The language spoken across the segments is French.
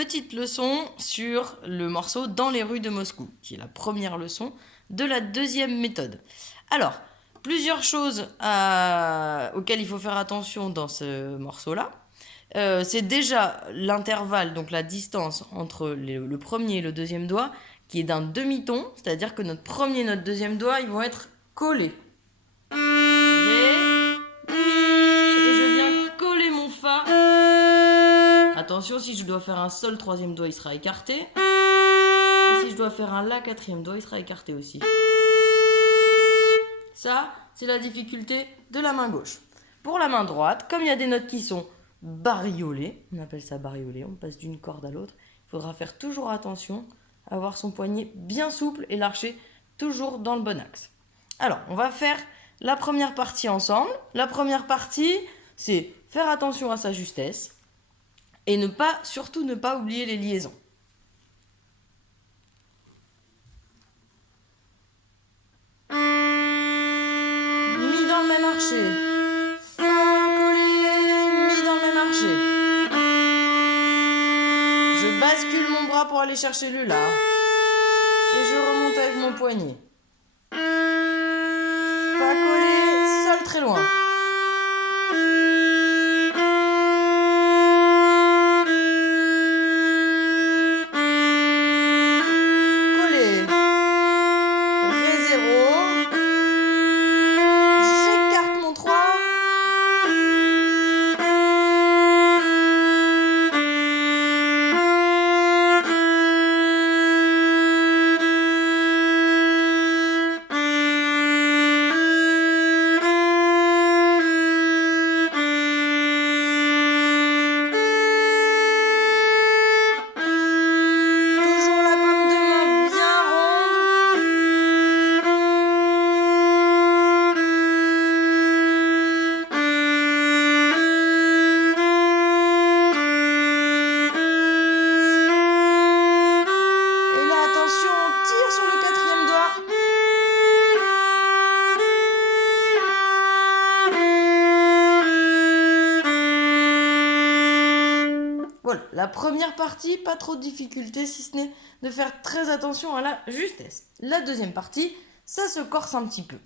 petite leçon sur le morceau Dans les rues de Moscou, qui est la première leçon de la deuxième méthode. Alors, plusieurs choses auxquelles il faut faire attention dans ce morceau-là. C'est déjà l'intervalle, donc la distance entre le premier et le deuxième doigt, qui est d'un demi-ton, c'est-à-dire que notre premier et notre deuxième doigt, ils vont être collés. Ré, mi, et je viens coller mon fa. Attention, si je dois faire un sol, troisième doigt, il sera écarté. Et si je dois faire un la, quatrième doigt, il sera écarté aussi. Ça, c'est la difficulté de la main gauche. Pour la main droite, comme il y a des notes qui sont bariolées, on appelle ça bariolé, on passe d'une corde à l'autre, il faudra faire toujours attention à avoir son poignet bien souple et l'archer toujours dans le bon axe. Alors, on va faire la première partie ensemble. La première partie, c'est faire attention à sa justesse et surtout ne pas oublier les liaisons. Mi dans le même archer. Fa collé, mi dans le même archer. Je bascule mon bras pour aller chercher le la. Et je remonte avec mon poignet. Fa collé, sol très loin. Collé. Ré 0. J'écarte mon 3. Voilà, la première partie, pas trop de difficultés, si ce n'est de faire très attention à la justesse. La deuxième partie, ça se corse un petit peu.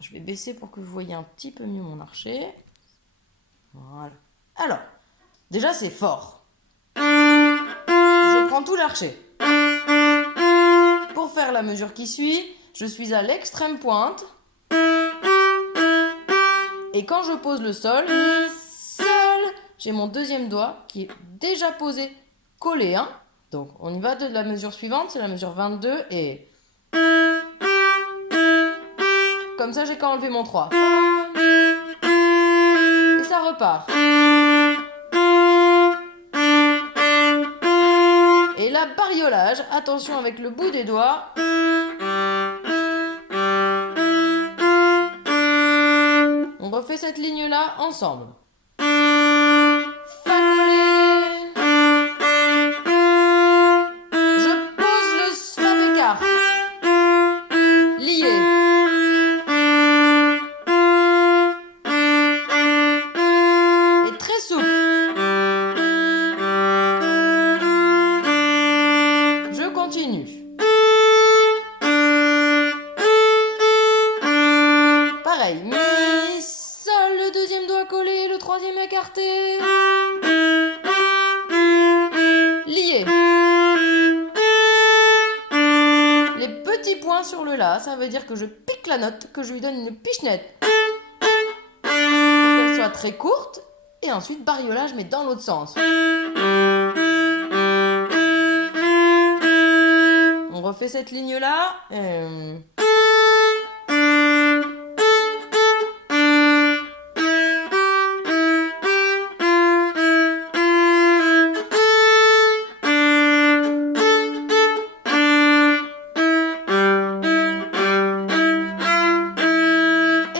Je vais baisser pour que vous voyez un petit peu mieux mon archer. Voilà. Alors, déjà c'est fort. Je prends tout l'archer. Pour faire la mesure qui suit, je suis à l'extrême pointe. Et quand je pose le sol, j'ai mon deuxième doigt qui est déjà posé, collé. Hein. Donc on y va de la mesure suivante, c'est la mesure 22 et... Comme ça, j'ai qu'à enlever mon 3. Et ça repart. Et là, bariolage, attention avec le bout des doigts. On refait cette ligne-là ensemble. Pareil, mi, sol, le deuxième doigt collé, le troisième écarté. Lié. Les petits points sur le la, ça veut dire que je pique la note, que je lui donne une pichenette. Pour qu'elle soit très courte. Et ensuite, bariolage, mais dans l'autre sens. On refait cette ligne-là. Et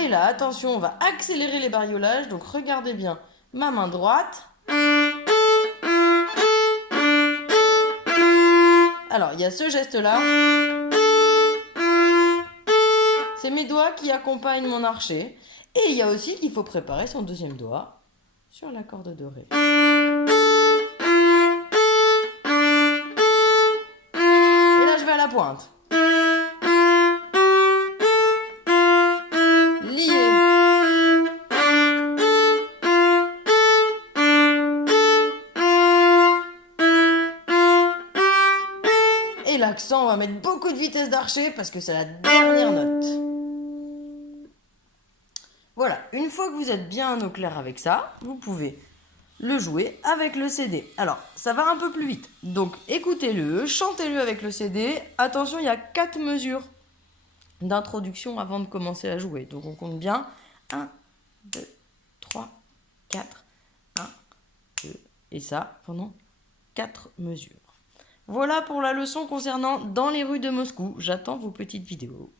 là, attention, on va accélérer les bariolages. Donc, regardez bien ma main droite. Alors, il y a ce geste-là. C'est mes doigts qui accompagnent mon archer. Et il y a aussi qu'il faut préparer son deuxième doigt sur la corde de Ré. l'accent, on va mettre beaucoup de vitesse d'archer parce que c'est la dernière note. Voilà, une fois que vous êtes bien au clair avec ça, vous pouvez le jouer avec le CD. Alors, ça va un peu plus vite. Donc, écoutez-le, chantez-le avec le CD. Attention, il y a 4 mesures d'introduction avant de commencer à jouer. Donc, on compte bien. 1, 2, 3, 4. 1, 2. Et ça, pendant 4 mesures. Voilà pour la leçon concernant Dans les rues de Moscou. J'attends vos petites vidéos.